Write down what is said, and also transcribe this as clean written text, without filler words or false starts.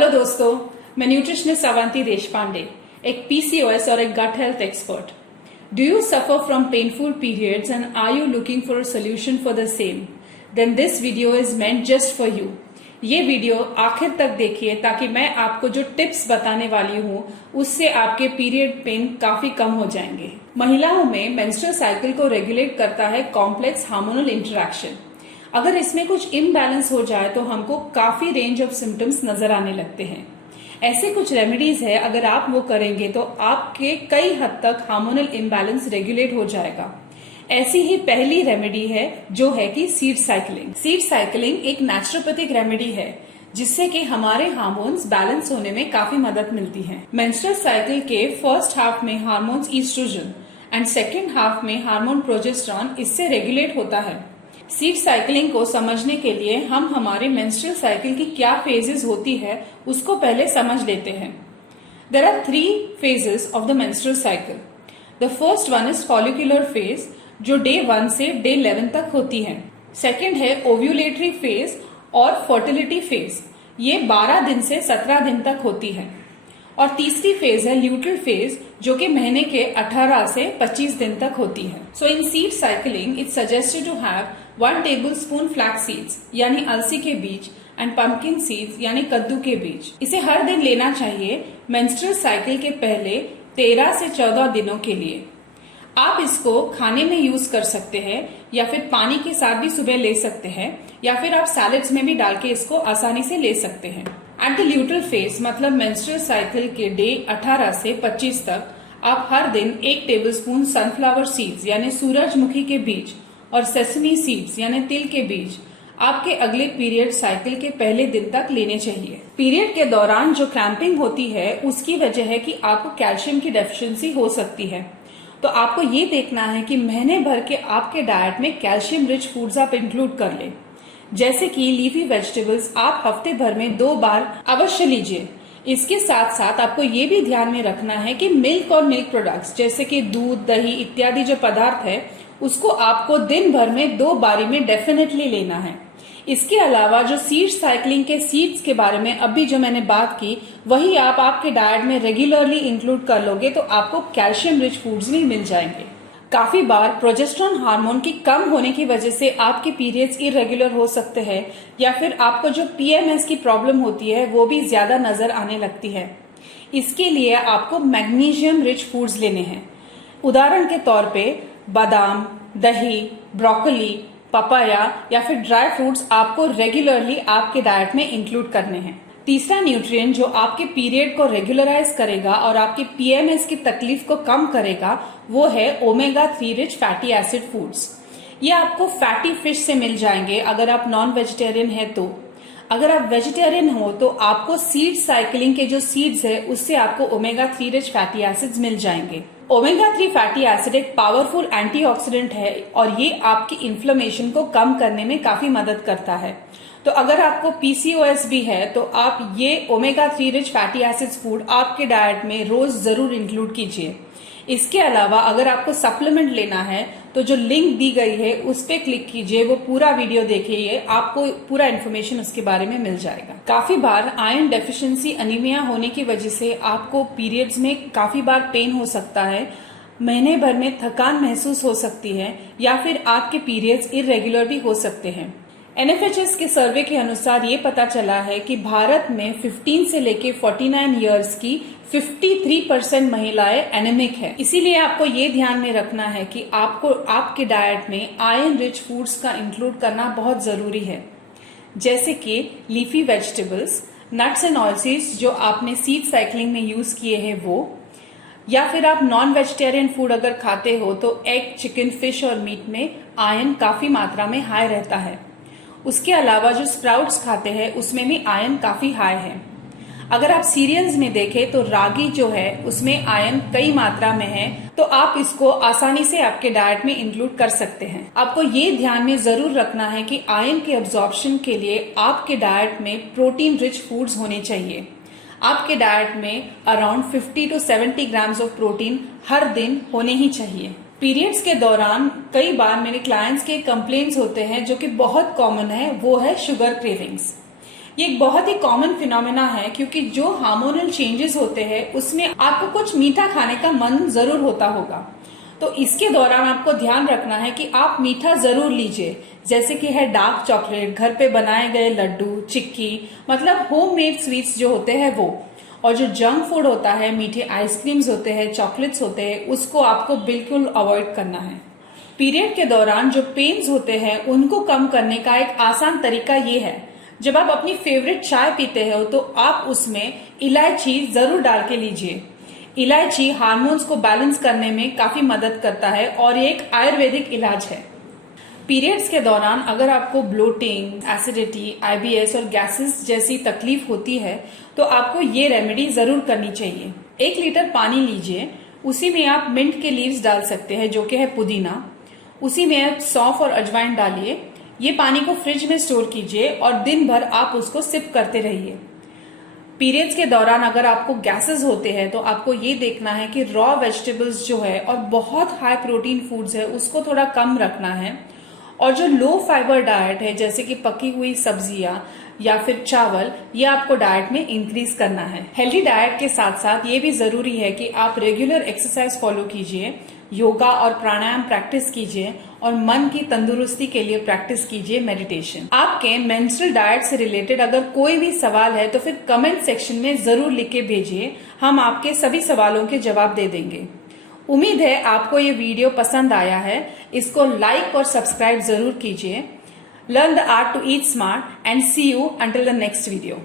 Hello दोस्तों, मैं nutritionist Avanti Deshpande, एक पीसीओएस और एक gut health expert. Do you suffer from painful periods and are you looking for a solution for the same? Then this video is meant just for you. ये video आखिर तक देखिए ताकि मैं आपको जो टिप्स बताने वाली हूँ उससे आपके पीरियड पेन काफी कम हो जाएंगे। महिलाओं में मेंस्ट्रुअल साइकिल को रेगुलेट करता है कॉम्प्लेक्स हार्मोनल इंटरेक्शन। अगर इसमें कुछ इम्बैलेंस हो जाए तो हमको काफी रेंज ऑफ सिम्टम्स नजर आने लगते हैं। ऐसे कुछ रेमेडीज है, अगर आप वो करेंगे तो आपके कई हद तक हार्मोनल इम्बैलेंस रेगुलेट हो जाएगा। ऐसी ही पहली रेमेडी है जो है कि सीड साइकिलिंग। सीड साइकिलिंग एक नेचुरोपैथिक रेमेडी है जिससे कि हमारे हार्मोन्स बैलेंस होने में काफी मदद मिलती है। मेंस्ट्रुअल साइकिल के फर्स्ट हाफ में hormones oestrogen and second half में हार्मोन प्रोजेस्टेरॉन इससे रेगुलेट होता है। सीड साइकिलिंग को समझने के लिए हम हमारे मेंस्ट्रुअल साइकिल की क्या फेजेस होती है उसको पहले समझ लेते हैं। There are 3 phases of the menstrual cycle. The first one is follicular phase जो डे 1 से डे 11 तक होती है। सेकेंड है ओव्यूलेटरी फेज और फर्टिलिटी फेज, ये 12 दिन से 17 दिन तक होती है। और तीसरी फेज है ल्यूटरल फेज जो कि महीने के 18 से 25 दिन तक होती है। So in seed cycling it's suggested to have 1 tablespoon flax seeds यानी अलसी के बीज एंड पंपकिन सीड्स यानी कद्दू के बीज। इसे हर दिन लेना चाहिए मेंस्ट्रुअल साइकिल के पहले 13 से 14 दिनों के लिए। आप इसको खाने में यूज कर सकते हैं या फिर पानी के साथ भी सुबह ले सकते हैं या फिर आप सैलेड्स में भी डाल के इसको आसानी से ले सकते हैं। एट द ल्यूटरल फेज मतलब मेंस्ट्रुअल साइकिल के डे 18 से 25 तक आप हर दिन 1 टेबलस्पून सनफ्लावर सीड्स यानी सूरजमुखी के बीज और सेसमी सीड्स यानी तिल के बीज आपके अगले पीरियड साइकिल के पहले दिन तक लेने चाहिए। पीरियड के दौरान जो क्रैम्पिंग होती है उसकी वजह है कि आपको कैल्शियम की डेफिशिएंसी हो सकती है, तो आपको ये देखना है कि महीने भर के आपके डाइट में कैल्शियम रिच फूड्स आप इंक्लूड कर लें। जैसे कि लीफी वेजिटेबल्स आप हफ्ते भर में 2 बार अवश्य लीजिए। इसके साथ साथ आपको ये भी ध्यान में रखना है कि मिल्क और मिल्क प्रोडक्ट्स जैसे कि दूध, दही इत्यादि जो पदार्थ है उसको आपको दिन भर में 2 बारी में डेफिनेटली लेना है। इसके अलावा जो सीड साइकिलिंग के सीड्स के बारे में अभी जो मैंने बात की वही आप आपके डाइट में रेगुलरली इंक्लूड कर लोगे तो आपको कैल्शियम रिच फूड्स भी मिल जाएंगे। काफी बार प्रोजेस्टेरॉन हार्मोन की कम होने की वजह से आपके पीरियड्स इरेगुलर हो सकते हैं या फिर आपको जो पीएमएस की प्रॉब्लम होती है वो भी ज्यादा नजर आने लगती है। इसके लिए आपको मैग्नीशियम रिच फूड्स लेने हैं। उदाहरण के तौर पे बादाम, दही, ब्रोकली, पपाया या फिर ड्राई फ्रूट्स आपको रेगुलरली आपके डाइट में इंक्लूड करने हैं। तीसरा न्यूट्रिएंट जो आपके पीरियड को रेगुलराइज करेगा और आपकी पीएमएस की तकलीफ को कम करेगा वो है omega 3 rich fatty acid foods. ये आपको फैटी फिश से मिल जाएंगे अगर आप नॉन वेजिटेरियन है तो। अगर आप वेजिटेरियन हो तो आपको सीड साइकिलिंग के जो सीड्स है उससे आपको ओमेगा 3 रिच फैटी एसिड्स मिल जाएंगे। ओमेगा 3 फैटी एसिड एक पावरफुल एंटीऑक्सीडेंट है और ये आपकी इन्फ्लेमेशन को कम करने में काफी मदद करता है। तो अगर आपको पीसीओएस भी है तो आप ये omega 3 rich fatty acids food आपके डाइट में रोज जरूर इंक्लूड कीजिए। इसके अलावा अगर आपको सप्लीमेंट लेना है तो जो लिंक दी गई है उस पे क्लिक कीजिए, वो पूरा वीडियो देखिए, आपको पूरा इन्फॉर्मेशन उसके बारे में मिल जाएगा। काफी बार आयरन डेफिशिएंसी अनीमिया होने की वजह से आपको पीरियड्स में काफी बार पेन हो सकता है, महीने भर में थकान महसूस हो सकती है या फिर आपके पीरियड्स इरेगुलर भी हो सकते हैं। एनएफएचएस के सर्वे के अनुसार ये पता चला है कि भारत में 15 से लेके 49 इयर्स की 53% महिलाएं एनेमिक है। इसीलिए आपको ये ध्यान में रखना है कि आपको आपके डाइट में आयरन रिच फूड्स का इंक्लूड करना बहुत जरूरी है, जैसे कि लीफी वेजिटेबल्स, नट्स एंड ऑयलसीड्स जो आपने सीड साइकिलिंग में यूज किए हैं वो, या फिर आप नॉन वेजिटेरियन फूड अगर खाते हो तो एग, चिकन, फिश और मीट में आयरन काफी मात्रा में हाई रहता है। उसके अलावा जो स्प्राउट्स खाते हैं उसमें भी आयरन काफी हाई है। अगर आप सीरियल्स में देखें तो रागी जो है उसमें आयरन कई मात्रा में है, तो आप इसको आसानी से आपके डाइट में इंक्लूड कर सकते हैं। आपको ये ध्यान में जरूर रखना है कि आयरन के एब्जॉर्प्शन के लिए आपके डाइट में प्रोटीन रिच फूड्स होने चाहिए। आपके डाइट में around 50 to 70 grams of protein हर दिन होने ही चाहिए। पीरियड्स के दौरान कई बार मेरे क्लाइंट्स के कंप्लेंट्स होते हैं जो कि बहुत कॉमन है, वो है शुगर क्रेविंग्स। ये एक बहुत ही कॉमन फिनोमेना है क्योंकि जो हार्मोनल चेंजेस होते हैं उसमें आपको कुछ मीठा खाने का मन जरूर होता होगा। तो इसके दौरान आपको ध्यान रखना है कि आप मीठा जरूर लीजिए, जैसे कि है डार्क चॉकलेट, घर पे बनाए गए लड्डू, चिक्की, मतलब होममेड स्वीट्स जो होते हैं वो। और जो जंक फूड होता है, मीठे आइसक्रीम्स होते हैं, चॉकलेट्स होते हैं, उसको आपको बिल्कुल अवॉइड करना है। पीरियड के दौरान जो पेन्स होते हैं उनको कम करने का एक आसान तरीका ये है, जब आप अपनी फेवरेट चाय पीते हो तो आप उसमें इलायची जरूर डाल के लीजिए। इलायची हार्मोन्स को बैलेंस करने में काफी मदद करता है और ये एक आयुर्वेदिक इलाज है। पीरियड्स के दौरान अगर आपको ब्लोटिंग, एसिडिटी, आईबीएस और गैसेस जैसी तकलीफ होती है तो आपको ये रेमेडी जरूर करनी चाहिए। 1 लीटर पानी लीजिए, उसी में आप मिंट के लीव्स डाल सकते हैं जो कि है पुदीना। उसी में आप सौंफ और अजवाइन डालिए। ये पानी को फ्रिज में स्टोर कीजिए और दिन भर आप उसको सिप करते रहिए। पीरियड्स के दौरान अगर आपको गैसेस होते हैं तो आपको ये देखना है कि रॉ वेजिटेबल्स जो है और बहुत हाई प्रोटीन फूड्स है उसको थोड़ा कम रखना है। और जो लो फाइबर डाइट है जैसे कि पकी हुई सब्जियां या फिर चावल, ये आपको डाइट में इंक्रीज करना है। हेल्दी डाइट के साथ साथ ये भी जरूरी है कि आप रेगुलर एक्सरसाइज फॉलो कीजिए, योगा और प्राणायाम प्रैक्टिस कीजिए और मन की तंदुरुस्ती के लिए प्रैक्टिस कीजिए मेडिटेशन। आपके मेंस्ट्रुअल डाइट से रिलेटेड अगर कोई भी सवाल है तो फिर कमेंट सेक्शन में जरूर लिख के भेजिए, हम आपके सभी सवालों के जवाब दे देंगे। उम्मीद है आपको ये वीडियो पसंद आया है। इसको लाइक और सब्सक्राइब जरूर कीजिए। Learn the art to eat smart and see you until the next video.